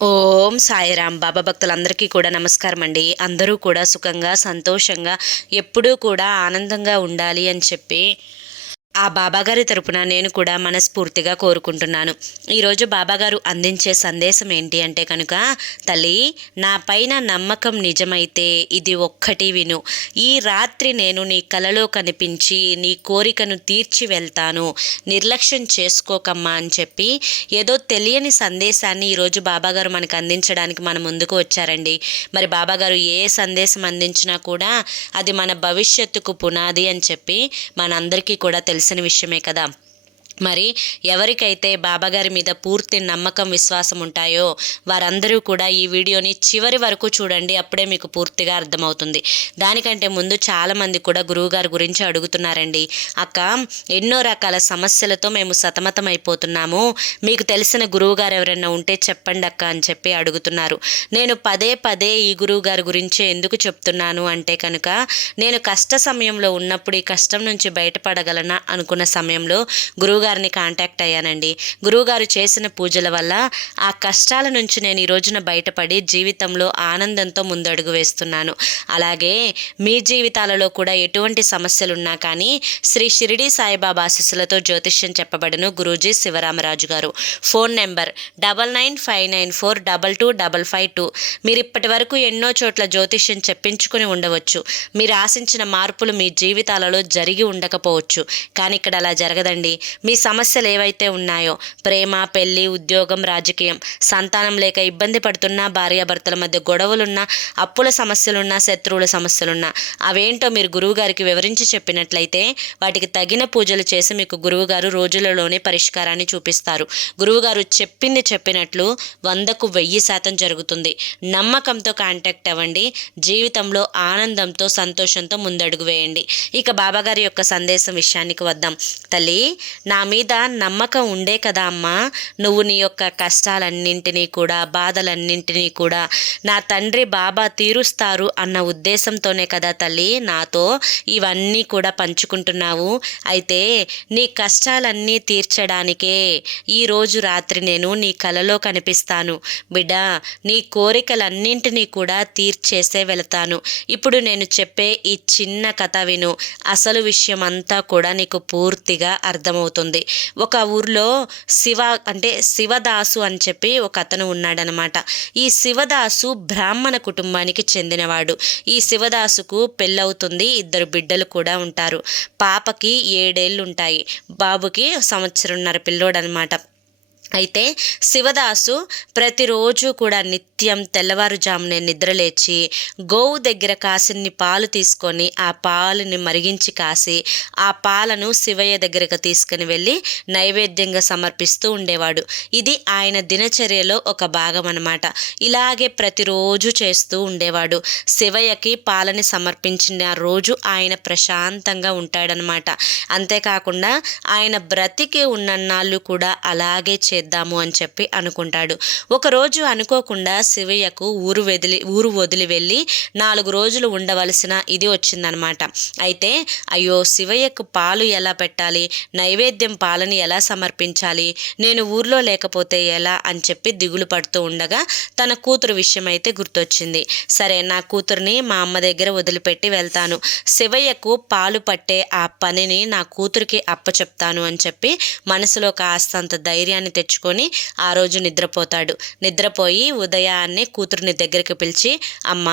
ఓం సాయిరామ్ బాబా భక్తులందరికీ కూడా నమస్కారం అండి. అందరూ కూడా సుఖంగా సంతోషంగా ఎప్పుడూ కూడా ఆనందంగా ఉండాలి అని చెప్పి ఆ బాబాగారి తరపున నేను కూడా మనస్ఫూర్తిగా కోరుకుంటున్నాను. ఈరోజు బాబాగారు అందించే సందేశం ఏంటి అంటే కనుక తల్లి నా పైన నమ్మకం నిజమైతే ఇది ఒక్కటి విను. ఈ రాత్రి నేను నీ కలలో కనిపించి నీ కోరికను తీర్చి వెళ్తాను. నిర్లక్ష్యం చేసుకోకమ్మా అని చెప్పి ఏదో తెలియని సందేశాన్ని ఈరోజు బాబాగారు మనకు అందించడానికి మన ముందుకు వచ్చారండి. మరి బాబాగారు ఏ సందేశం అందించినా కూడా అది మన భవిష్యత్తుకు పునాది అని చెప్పి మనందరికీ కూడా తెలుసు తెలిసిన విషయమే కదా. మరి ఎవరికైతే బాబాగారి మీద పూర్తి నమ్మకం విశ్వాసం ఉంటాయో వారందరూ కూడా ఈ వీడియోని చివరి వరకు చూడండి అప్పుడే మీకు పూర్తిగా అర్థమవుతుంది. దానికంటే ముందు చాలామంది కూడా గురువుగారి గురించి అడుగుతున్నారండి. అక్క ఎన్నో రకాల సమస్యలతో మేము సతమతం అయిపోతున్నాము మీకు తెలిసిన గురువుగారు ఎవరైనా ఉంటే చెప్పండి అక్క అని చెప్పి అడుగుతున్నారు. నేను పదే పదే ఈ గురువుగారి గురించి ఎందుకు చెప్తున్నాను అంటే కనుక నేను కష్ట సమయంలో ఉన్నప్పుడు ఈ కష్టం నుంచి బయటపడగలనా అనుకున్న సమయంలో గురువు గురువుగారిని కాంటాక్ట్ అయ్యానండి. గురువుగారు చేసిన పూజల వల్ల ఆ కష్టాల నుంచి నేను ఈ రోజున బయటపడి జీవితంలో ఆనందంతో ముందడుగు వేస్తున్నాను. అలాగే మీ జీవితాలలో కూడా ఎటువంటి సమస్యలు ఉన్నా కానీ శ్రీ షిరిడి సాయిబాబా ఆశీస్సులతో జ్యోతిష్యం చెప్పబడను గురూజీ శివరామరాజు గారు. Phone number double nine five nine four double two double five two. మీరు ఇప్పటి వరకు ఎన్నో చోట్ల జ్యోతిష్యం చెప్పించుకుని ఉండవచ్చు. మీరు ఆశించిన మార్పులు మీ జీవితాలలో జరిగి ఉండకపోవచ్చు. కానీ ఇక్కడ అలా జరగదండి. మీ సమస్యలు ఏవైతే ఉన్నాయో ప్రేమ పెళ్ళి ఉద్యోగం రాజకీయం సంతానం లేక ఇబ్బంది పడుతున్నా భార్యాభర్తల మధ్య గొడవలున్నా అప్పుల సమస్యలున్నా శత్రువుల సమస్యలున్నా అవేంటో మీరు గురువుగారికి వివరించి చెప్పినట్లయితే వాటికి తగిన పూజలు చేసి మీకు గురువుగారు రోజులలోనే పరిష్కారాన్ని చూపిస్తారు. గురువుగారు చెప్పింది చెప్పినట్లు వందకు వెయ్యి శాతం జరుగుతుంది. నమ్మకంతో కాంటాక్ట్ అవ్వండి. జీవితంలో ఆనందంతో సంతోషంతో ముందడుగు వేయండి. ఇక బాబాగారి యొక్క సందేశం విషయానికి వద్దాం. తల్లి నా మీద నమ్మకం ఉండే కదా అమ్మా. నువ్వు నీ యొక్క కష్టాలన్నింటినీ కూడా బాధలన్నింటినీ కూడా నా తండ్రి బాబా తీరుస్తారు అన్న ఉద్దేశంతోనే కదా తల్లి నాతో ఇవన్నీ కూడా పంచుకుంటున్నావు. అయితే నీ కష్టాలన్నీ తీర్చడానికే ఈరోజు రాత్రి నేను నీ కలలో కనిపిస్తాను. బిడ్డ నీ కోరికలన్నింటినీ కూడా తీర్చేసే వెళతాను. ఇప్పుడు నేను చెప్పే ఈ చిన్న కథ విను. అసలు విషయం అంతా కూడా నీకు పూర్తిగా అర్థమవుతుంది. ఉంది. ఒక ఊర్లో శివ అంటే శివదాసు అని చెప్పి ఒక అతను ఉన్నాడనమాట. ఈ శివదాసు బ్రాహ్మణ కుటుంబానికి చెందినవాడు. ఈ శివదాసుకు పెళ్ళవుతుంది. ఇద్దరు బిడ్డలు కూడా ఉంటారు. పాపకి ఏడేళ్ళు ఉంటాయి బాబుకి సంవత్సరంన్నర పిల్లోడనమాట. అయితే శివదాసు ప్రతిరోజు కూడా నిత్యం తెల్లవారుజామునే నిద్రలేచి గోవు దగ్గర కాసిన్ని పాలు తీసుకొని ఆ పాలుని మరిగించి కాసి ఆ పాలను శివయ్య దగ్గరకు తీసుకుని వెళ్ళి నైవేద్యంగా సమర్పిస్తూ ఉండేవాడు. ఇది ఆయన దినచర్యలో ఒక భాగం అనమాట ఇలాగే ప్రతిరోజు చేస్తూ ఉండేవాడు. శివయ్యకి పాలని సమర్పించిన రోజు ఆయన ప్రశాంతంగా ఉంటాడనమాట అంతేకాకుండా ఆయన బ్రతికి ఉన్నన్నాళ్ళు కూడా అలాగే చే చేద్దాము అని చెప్పి అనుకుంటాడు. ఒకరోజు అనుకోకుండా శివయ్యకు ఊరు వదిలి ఊరు వదిలి వెళ్ళి నాలుగు రోజులు ఉండవలసిన ఇది వచ్చిందనమాట. అయితే అయ్యో శివయ్యకు పాలు ఎలా పెట్టాలి? నైవేద్యం పాలని ఎలా సమర్పించాలి? నేను ఊర్లో లేకపోతే ఎలా? అని చెప్పి దిగులు పడుతూ ఉండగా తన కూతురు విషయం అయితే గుర్తొచ్చింది. సరే నా కూతుర్ని మా అమ్మ దగ్గర వదిలిపెట్టి వెళ్తాను. శివయ్యకు పాలు పట్టే ఆ పనిని నా కూతురికి అప్పచెప్తాను అని చెప్పి మనసులో కాస్తంత ధైర్యాన్ని తెచ్చుకొని ఆ రోజు నిద్రపోతాడు. నిద్రపోయి ఉదయాన్నే కూతురుని దగ్గరికి పిలిచి అమ్మ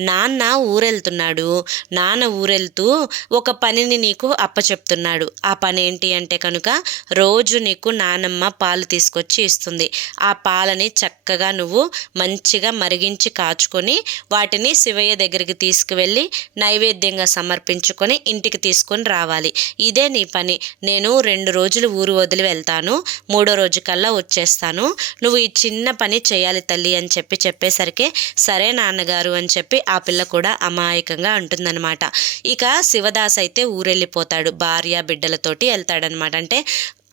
నాన్న ఊరెళ్తున్నాడు. నాన్న ఊరెళ్తూ ఒక పనిని నీకు అప్పచెప్తున్నాడు. ఆ పని ఏంటి అంటే కనుక రోజు నీకు నానమ్మ పాలు తీసుకొచ్చి ఇస్తుంది. ఆ పాలని చక్కగా నువ్వు మంచిగా మరిగించి కాచుకొని వాటిని శివయ్య దగ్గరికి తీసుకువెళ్ళి నైవేద్యంగా సమర్పించుకొని ఇంటికి తీసుకొని రావాలి. ఇదే నీ పని. నేను రెండు రోజులు ఊరు వదిలి వెళ్తాను. మూడో రోజు కల్లా వచ్చేస్తాను. నువ్వు ఈ చిన్న పని చేయాలి తల్లి అని చెప్పి చెప్పేసరికి సరే నాన్నగారు అని చెప్పి ఆ పిల్ల కూడా అమాయకంగా అంటుందన్నమాట. ఇక శివదాస్ అయితే ఊరెళ్ళిపోతాడు. భార్య బిడ్డలతోటి వెళ్తాడనమాట అంటే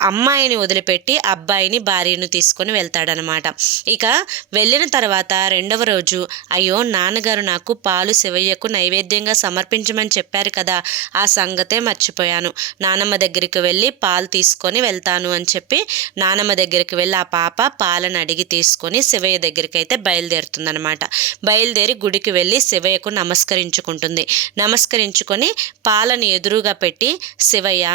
అమ్మాయిని వదిలిపెట్టి అబ్బాయిని భార్యను తీసుకొని వెళ్తాడనమాట. ఇక వెళ్ళిన తర్వాత రెండవ రోజు అయ్యో నాన్నగారు నాకు పాలు శివయ్యకు నైవేద్యంగా సమర్పించమని చెప్పారు కదా ఆ సంగతే మర్చిపోయాను. నానమ్మ దగ్గరికి వెళ్ళి పాలు తీసుకొని వెళ్తాను అని చెప్పి నానమ్మ దగ్గరికి వెళ్ళి ఆ పాప పాలను అడిగి తీసుకొని శివయ్య దగ్గరికి అయితే బయలుదేరుతుందనమాట. బయలుదేరి గుడికి వెళ్ళి శివయ్యకు నమస్కరించుకుంటుంది. నమస్కరించుకొని పాలని ఎదురుగా పెట్టి శివయ్య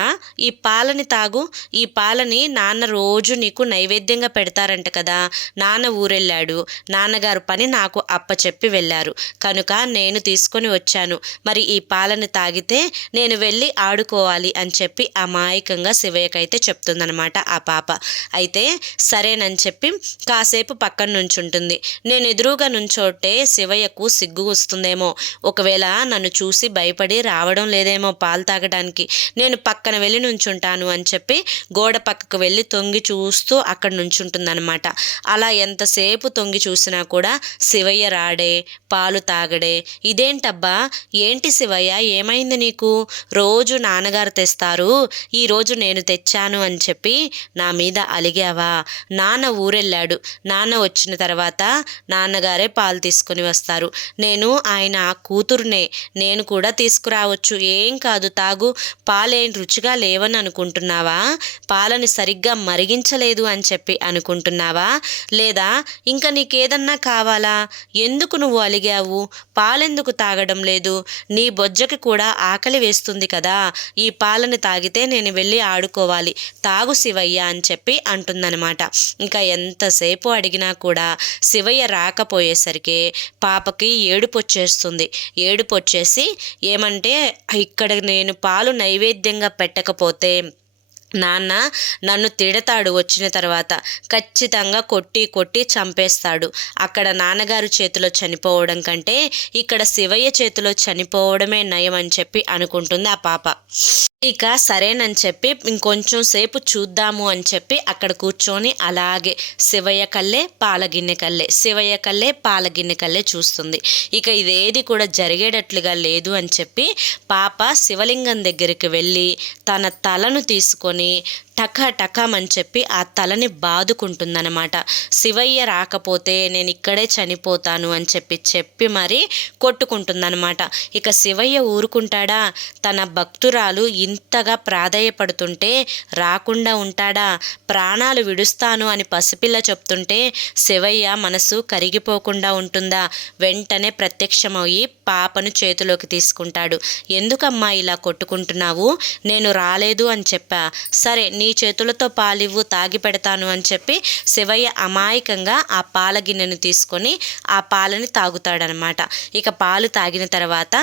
ఈ పాలని తాగు ఈ పాలని నాన్న రోజు నీకు నైవేద్యంగా పెడతారంట కదా. నాన్న ఊరెళ్ళాడు. నాన్నగారు పని నాకు అప్పచెప్పి వెళ్ళారు. కనుక నేను తీసుకొని వచ్చాను. మరి ఈ పాలను తాగితే నేను వెళ్ళి ఆడుకోవాలి అని చెప్పి అమాయకంగా శివయ్యకైతే చెప్తుందనమాట ఆ పాప. అయితే సరేనని చెప్పి కాసేపు పక్కన నుంచుంటుంది. నేను ఎదురుగా నుంచోటే శివయ్యకు సిగ్గు వస్తుందేమో. ఒకవేళ నన్ను చూసి భయపడి రావడం లేదేమో పాలు తాగడానికి నేను పక్కన వెళ్ళి నుంచుంటాను అని చెప్పి గోడ పక్కకు వెళ్ళి తొంగి చూస్తూ అక్కడ నుంచుంటుందన్నమాట. అలా ఎంతసేపు తొంగి చూసినా కూడా శివయ్య రాడే పాలు తాగడే ఇదేంటబ్బా? ఏంటి శివయ్య? ఏమైంది నీకు? రోజు నాన్నగారు తెస్తారు ఈరోజు నేను తెచ్చాను అని చెప్పి నా మీద అలిగావా? నాన్న ఊరెళ్ళాడు. నాన్న వచ్చిన తర్వాత నాన్నగారే పాలు తీసుకొని వస్తారు. నేను ఆయన కూతురునే. నేను కూడా తీసుకురావచ్చు. ఏం కాదు తాగు. పాలేం రుచిగా లేవని అనుకుంటున్నావా? పాలని సరిగ్గా మరిగించలేదు అని చెప్పి అనుకుంటున్నావా? లేదా ఇంకా నీకేదన్నా కావాలా? ఎందుకు నువ్వు అలిగావు? పాలెందుకు తాగడం లేదు? నీ బొజ్జకి కూడా ఆకలి వేస్తుంది కదా. ఈ పాలను తాగితే నేను వెళ్ళి ఆడుకోవాలి. తాగు శివయ్య అని చెప్పి అంటుందన్నమాట. ఇంకా ఎంతసేపు అడిగినా కూడా శివయ్య రాకపోయేసరికి పాపకి ఏడుపు వచ్చేస్తుంది. ఏడుపు వచ్చేసి ఏమంటే ఇక్కడ నేను పాలు నైవేద్యంగా పెట్టకపోతే నాన్న నన్ను తిడతాడు వచ్చిన తర్వాత. ఖచ్చితంగా కొట్టి కొట్టి చంపేస్తాడు. అక్కడ నాన్నగారు చేతిలో చనిపోవడం కంటే ఇక్కడ శివయ్య చేతిలో చనిపోవడమే నయం అని చెప్పి అనుకుంటుంది ఆ పాప. ఇక సరేనని చెప్పి ఇంకొంచెం సేపు చూద్దాము అని చెప్పి అక్కడ కూర్చొని అలాగే శివయ్య కల్లే పాలగిన్నె కల్లే శివయ్య కల్లే పాలగిన్నె కల్లే చూస్తుంది. ఇక ఇదేది కూడా జరిగేటట్లుగా లేదు అని చెప్పి పాప శివలింగం దగ్గరికి వెళ్ళి తన తలను తీసుకొని టకా టకామని చెప్పి ఆ తలని బాదుకుంటుందన్నమాట. శివయ్య రాకపోతే నేను ఇక్కడే చనిపోతాను అని చెప్పి చెప్పి మరీ కొట్టుకుంటుందన్నమాట. ఇక శివయ్య ఊరుకుంటాడా? తన భక్తురాలు ఇంతగా ప్రాధాయపడుతుంటే రాకుండా ఉంటాడా? ప్రాణాలు విడుస్తాను అని పసిపిల్ల చెప్తుంటే శివయ్య మనసు కరిగిపోకుండా ఉంటుందా? వెంటనే ప్రత్యక్షమయ్యి పాపను చేతిలోకి తీసుకుంటాడు. ఎందుకమ్మా ఇలా కొట్టుకుంటున్నావు? నేను రాలేదు అని చెప్పా. సరే నీ నీ చేతులతో పాలివ్వు తాగి పెడతాను అని చెప్పి శివయ్య అమాయకంగా ఆ పాల గిన్నెను తీసుకొని ఆ పాలని తాగుతాడనమాట. ఇక పాలు తాగిన తర్వాత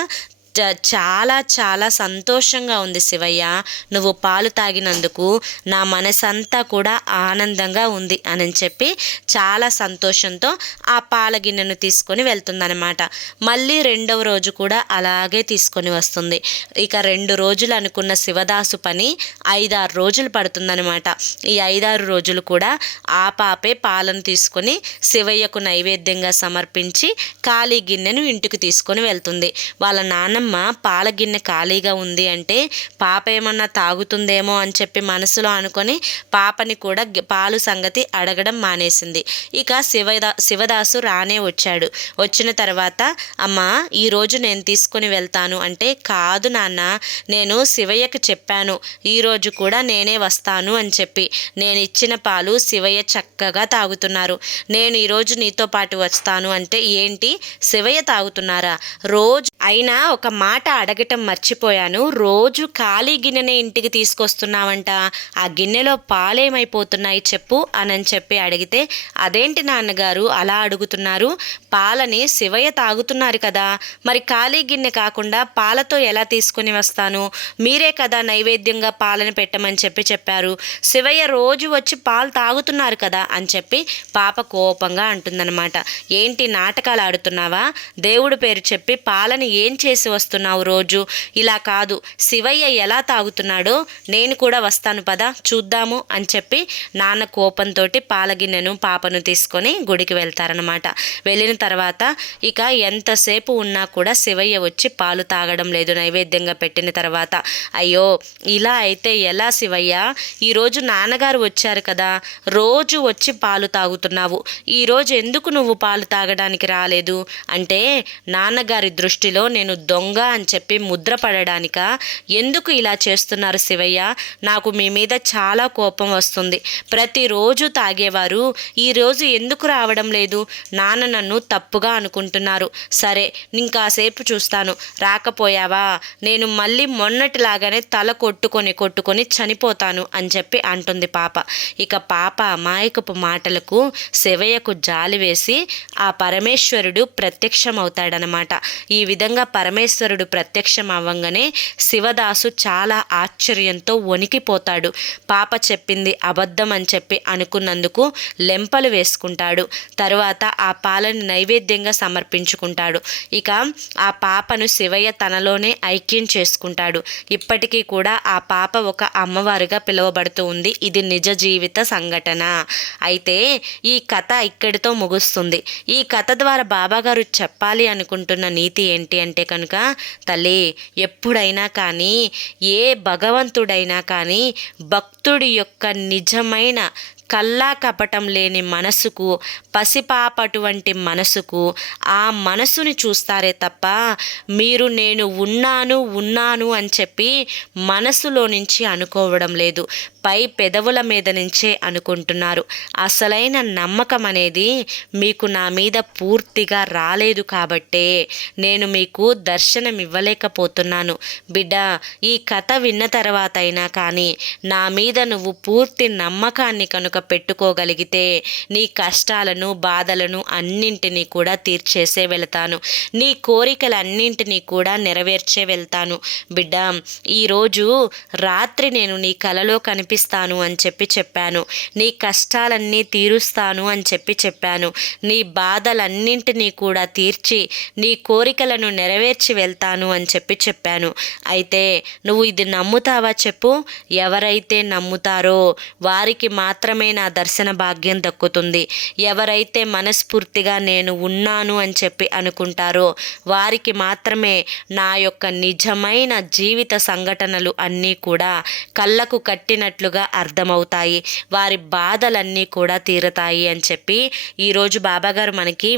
చాలా చాలా సంతోషంగా ఉంది శివయ్య. నువ్వు పాలు తాగినందుకు నా మనసంతా కూడా ఆనందంగా ఉంది అని చెప్పి చాలా సంతోషంతో ఆ పాల గిన్నెను తీసుకొని వెళ్తుందనమాట మళ్ళీ రెండవ రోజు కూడా అలాగే తీసుకొని వస్తుంది. ఇక రెండు రోజులు అనుకున్న శివదాసు పని ఐదారు రోజులు పడుతుందనమాట ఈ ఐదారు రోజులు కూడా ఆ పాపే పాలను తీసుకొని శివయ్యకు నైవేద్యంగా సమర్పించి ఖాళీ గిన్నెను ఇంటికి తీసుకొని వెళ్తుంది. వాళ్ళ నాన్నమ్మ అమ్మ పాల గిన్నె ఖాళీగా ఉంది అంటే పాప ఏమన్నా తాగుతుందేమో అని చెప్పి మనసులో అనుకొని పాపని కూడా పాలు సంగతి అడగడం మానేసింది. ఇక శివదా శివదాసు రానే వచ్చాడు. వచ్చిన తర్వాత అమ్మ ఈరోజు నేను తీసుకొని వెళ్తాను అంటే కాదు నాన్న నేను శివయ్యకి చెప్పాను. ఈరోజు కూడా నేనే వస్తాను అని చెప్పి. నేను ఇచ్చిన పాలు శివయ్య చక్కగా తాగుతున్నారు. నేను ఈరోజు నీతో పాటు వస్తాను అంటే ఏంటి? శివయ్య తాగుతున్నారా? రోజు అయినా ఒక మాట అడగటం మర్చిపోయాను. రోజు ఖాళీ గిన్నెనే ఇంటికి తీసుకొస్తున్నావంట. ఆ గిన్నెలో పాలేమైపోతున్నాయి చెప్పు అని చెప్పి అడిగితే అదేంటి నాన్నగారు అలా అడుగుతున్నారు? పాలని శివయ్య తాగుతున్నారు కదా. మరి ఖాళీ గిన్నె కాకుండా పాలతో ఎలా తీసుకుని వస్తాను? మీరే కదా నైవేద్యంగా పాలను పెట్టమని చెప్పి చెప్పారు. శివయ్య రోజు వచ్చి పాలు తాగుతున్నారు కదా అని చెప్పి పాప కోపంగా అంటుందన్నమాట. ఏంటి నాటకాలు ఆడుతున్నావా? దేవుడు పేరు చెప్పి పాలని ఏం చేసి వస్తున్నావు వస్తున్నావు రోజు. ఇలా కాదు. శివయ్య ఎలా తాగుతున్నాడో నేను కూడా వస్తాను పదా చూద్దాము అని చెప్పి నాన్న కోపంతో పాలగిన్నెను పాపను తీసుకొని గుడికి వెళ్తారనమాట వెళ్ళిన తర్వాత ఇక ఎంతసేపు ఉన్నా కూడా శివయ్య వచ్చి పాలు తాగడం లేదు నైవేద్యంగా పెట్టిన తర్వాత. అయ్యో ఇలా అయితే ఎలా శివయ్య? ఈరోజు నాన్నగారు వచ్చారు కదా రోజు వచ్చి పాలు తాగుతున్నావు. ఈరోజు ఎందుకు నువ్వు పాలు తాగడానికి రాలేదు? అంటే నాన్నగారి దృష్టిలో నేను దొంగ అని చెప్పి ముద్ర పడడానిక? ఎందుకు ఇలా చేస్తున్నారు శివయ్య? నాకు మీ మీద చాలా కోపం వస్తుంది. ప్రతిరోజు తాగేవారు ఈరోజు ఎందుకు రావడం లేదు? నాన్న నన్ను తప్పుగా అనుకుంటున్నారు. సరే ఇంకాసేపు చూస్తాను. రాకపోయావా? నేను మళ్ళీ మొన్నటిలాగానే తల కొట్టుకొని కొట్టుకొని చనిపోతాను అని చెప్పి అంటుంది పాప. ఇక పాప అమాయకపు మాటలకు శివయ్యకు జాలి వేసి ఆ పరమేశ్వరుడు ప్రత్యక్షమవుతాడనమాట. ఈ విధంగా పరమేశ్వరుడు ప్రత్యక్షం అవ్వంగానే శివదాసు చాలా ఆశ్చర్యంతో వణికిపోతాడు. పాప చెప్పింది అబద్ధం అని చెప్పి అనుకున్నందుకు లెంపలు వేసుకుంటాడు. తరువాత ఆ పాలను నైవేద్యంగా సమర్పించుకుంటాడు. ఇక ఆ పాపను శివయ్య తనలోనే ఐక్యం చేసుకుంటాడు. ఇప్పటికీ కూడా ఆ పాప ఒక అమ్మవారుగా పిలువబడుతూ ఉంది. ఇది నిజ జీవిత సంఘటన. అయితే ఈ కథ ఇక్కడితో ముగుస్తుంది. ఈ కథ ద్వారా బాబాగారు చెప్పాలి అనుకుంటున్న నీతి ఏంటి అంటే కనుక తల్లి ఎప్పుడైనా కానీ ఏ భగవంతుడైనా కానీ భక్తుడి యొక్క నిజమైన కల్లా కపటం లేని మనసుకు పసిపాపటువంటి మనసుకు ఆ మనసుని చూస్తారే తప్ప మీరు నేను ఉన్నాను ఉన్నాను అని చెప్పి మనసులో నుంచి అనుకోవడం లేదు. పై పెదవుల మీద నుంచే అనుకుంటున్నారు. అసలైన నమ్మకం అనేది మీకు నా మీద పూర్తిగా రాలేదు కాబట్టే నేను మీకు దర్శనం ఇవ్వలేకపోతున్నాను. బిడ్డ ఈ కథ విన్న తర్వాత అయినా కానీ నా మీద నువ్వు పూర్తి నమ్మకాన్ని కనుక పెట్టుకోగలిగితే నీ కష్టాలను బాధలను అన్నింటినీ కూడా తీర్చేసే వెళతాను. నీ కోరికలన్నింటినీ కూడా నెరవేర్చే వెళ్తాను. బిడ్డ ఈరోజు రాత్రి నేను నీ కలలో కనిపి కనిపిస్తాను అని చెప్పి చెప్పాను. నీ కష్టాలన్నీ తీరుస్తాను అని చెప్పి చెప్పాను. నీ బాధలన్నింటినీ కూడా తీర్చి నీ కోరికలను నెరవేర్చి వెళ్తాను అని చెప్పి చెప్పాను. అయితే నువ్వు ఇది నమ్ముతావా చెప్పు? ఎవరైతే నమ్ముతారో వారికి మాత్రమే నా దర్శన భాగ్యం దక్కుతుంది. ఎవరైతే మనస్ఫూర్తిగా నేను ఉన్నాను అని చెప్పి అనుకుంటారో వారికి మాత్రమే నా యొక్క నిజమైన జీవిత సంఘటనలు అన్నీ కూడా కళ్ళకు కట్టినట్లు కట్టినట్లుగా అర్థమవుతాయి. వారి బాధలన్నీ కూడా తీరతాయి అని చెప్పి ఈరోజు బాబాగారు మనకి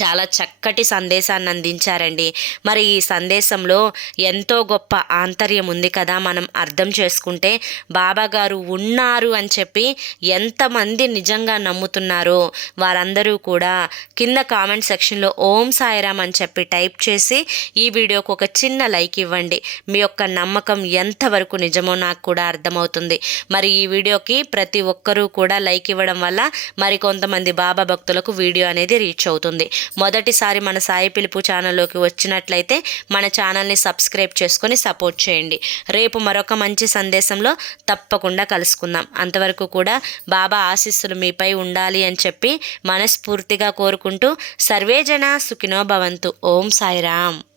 చాలా చక్కటి సందేశాన్ని అందించారండి. మరి ఈ సందేశంలో ఎంతో గొప్ప ఆంతర్యం ఉంది కదా మనం అర్థం చేసుకుంటే. బాబా గారు ఉన్నారు అని చెప్పి ఎంతమంది నిజంగా నమ్ముతున్నారో వారందరూ కూడా కింద కామెంట్ సెక్షన్లో ఓం సాయిరామ్ అని చెప్పి టైప్ చేసి ఈ వీడియోకు ఒక చిన్న లైక్ ఇవ్వండి. మీ యొక్క నమ్మకం ఎంతవరకు నిజమో నాకు కూడా అర్థమవుతుంది. మరి ఈ వీడియోకి ప్రతి ఒక్కరూ కూడా లైక్ ఇవ్వడం వల్ల మరి కొంతమంది బాబా భక్తులకు వీడియో అనేది రీచ్ అవుతుంది. మొదటిసారి మన సాయి పిలుపు ఛానల్లోకి వచ్చినట్లయితే మన ఛానల్ని సబ్స్క్రైబ్ చేసుకొని సపోర్ట్ చేయండి. రేపు మరొక మంచి సందేశంలో తప్పకుండా కలుసుకుందాం. అంతవరకు కూడా బాబా ఆశీస్సులు మీపై ఉండాలి అని చెప్పి మనస్ఫూర్తిగా కోరుకుంటూ సర్వేజన సుఖినో భవంతు. ఓం సాయిరామ్.